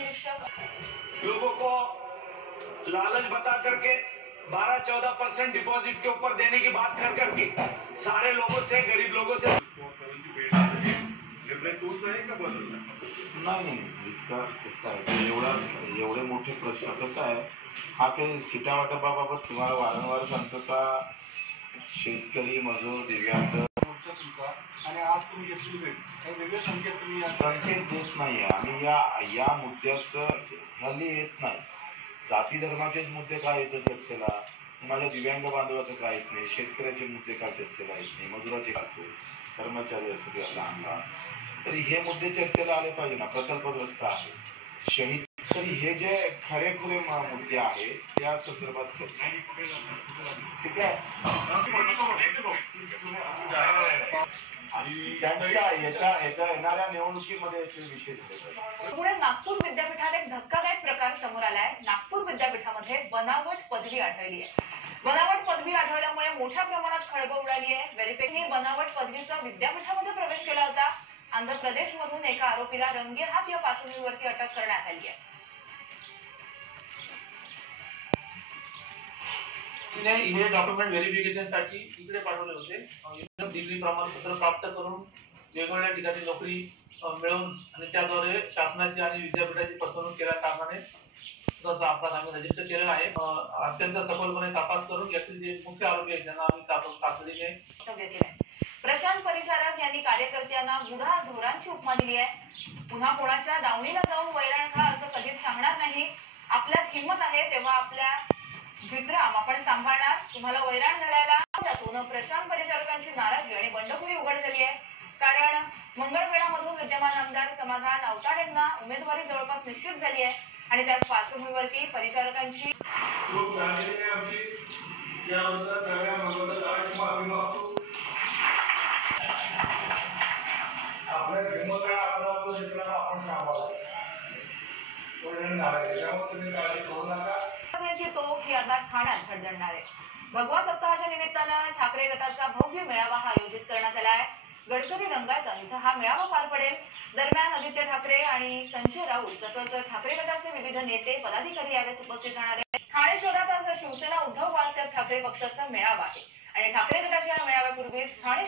निरीक्षक लोगों को लालच बता करके 12-14% डिपॉजिट के ऊपर देने की बात कर करके सारे लोगों से, गरीब लोगों से निर्णय तोच आहे का बदलला नाही इतका कसं आहे एवढे मोठे प्रश्न कसा आहे हा काही सीटा वाटपाबाबत तुम्हाला वारंवार सांगतो का शेतकरी मजूर दिव्यांग आणि आज तुम्ही घेतलेली भेट काही वेगळे संकेत तुम्ही संकेत देत नाही आणि या मुद्द्याचं हल्ली येत नाही. जाती धर्माचेच मुद्दे काय येतं चर्चेला, माझ्या दिव्यांग बांधवाचं काय येत नाही, शेतकऱ्याचे मुद्दे काय चर्चेला येत नाही, मजुराचे असो, कर्मचारी असो किंवा लहान लहान, तरी हे मुद्दे चर्चेला आले पाहिजे ना. प्रकल्पग्रस्त आहे, शहीद, तरी हे जे खरेखुरे मुद्दे आहेत त्या संदर्भात ठीक आहे. आणि त्यांच्या येणाऱ्या निवडणुकीमध्ये ते विषय झाले. पुढे नागपूर विद्यापीठात एक धक्कादायक प्रकार समोर आलाय. नागपूर विद्यापीठामध्ये बनावट पदवी आढळली आहे. बनावट पदवी आढळल्यामुळे मोठ्या प्रमाणात खळबळ उडाली आहे. व्हेरिफिकेशनने बनावट पदवीचा विद्यापीठामध्ये प्रवेश केला होता. आंध्र प्रदेशमधून एका आरोपीला रंगेहात या पार्श्वभूमीवरती अटक करण्यात आली आहे. हे डॉक्युमेंट व्हेरिफिकेशनसाठी इकडे पाठवले होते. दिल्ली प्रमाणपत्र प्राप्त करून वेगवेगळ्या ठिकाणी नोकरी मिळवून आणि त्याद्वारे शासनाची आणि विद्यापीठाची फसवणूक केल्या कारणाने अपराध आम्ही रजिस्टर केलेला आहे. अत्यंत सखोलपणे तपास करून यातील जे मुख्य आरोपी आहेत त्यांना आम्ही तातडीने वक्तव्य केलंय. प्रशांत परिचारक यांनी कार्यकर्त्यांना गुढा धोरांची उपमा दिली आहे. पुन्हा कोणाच्या दावणीला जाऊन वैराण खा असं कधीच सांगणार नाही. आपल्यात हिंमत आहे तेव्हा आपल्या विश्राम आपण सांभाळणार. तुम्हाला वैराण घालायला त्यातून प्रशांत परिचारकांची नाराजगी आणि बंडखोरी उघड झाली आहे. कारण मंगळवेढामधून विद्यमान आमदार समाधान आवताडेंना उमेदवारी जवळपास निश्चित झाली आहे आणि त्याच पार्श्वभूमीवरती परिचारकांची आपल्या हिंमत आपण सांभाळायचं. तुम्ही काळजी करू नका. तो ही आता ठाण्यात धडधडणार आहे. भगवा सप्ताहाच्या निमित्तानं ठाकरे गटाचा भव्य मेळावा हा आयोजित करण्यात आला आहे. गडकरी रंगायतन इथं हा मेळावा पार पडेल. दरम्यान आदित्य ठाकरे आणि संजय राऊत तसंच ठाकरे गटाचे विविध नेते पदाधिकारी यावेळी उपस्थित राहणार आहेत. ठाणे शहरात आज शिवसेना उद्धव बाळासाहेब ठाकरे पक्षाचा मेळावा आहे आणि ठाकरे गटाच्या मेळाव्यापूर्वी ठाणे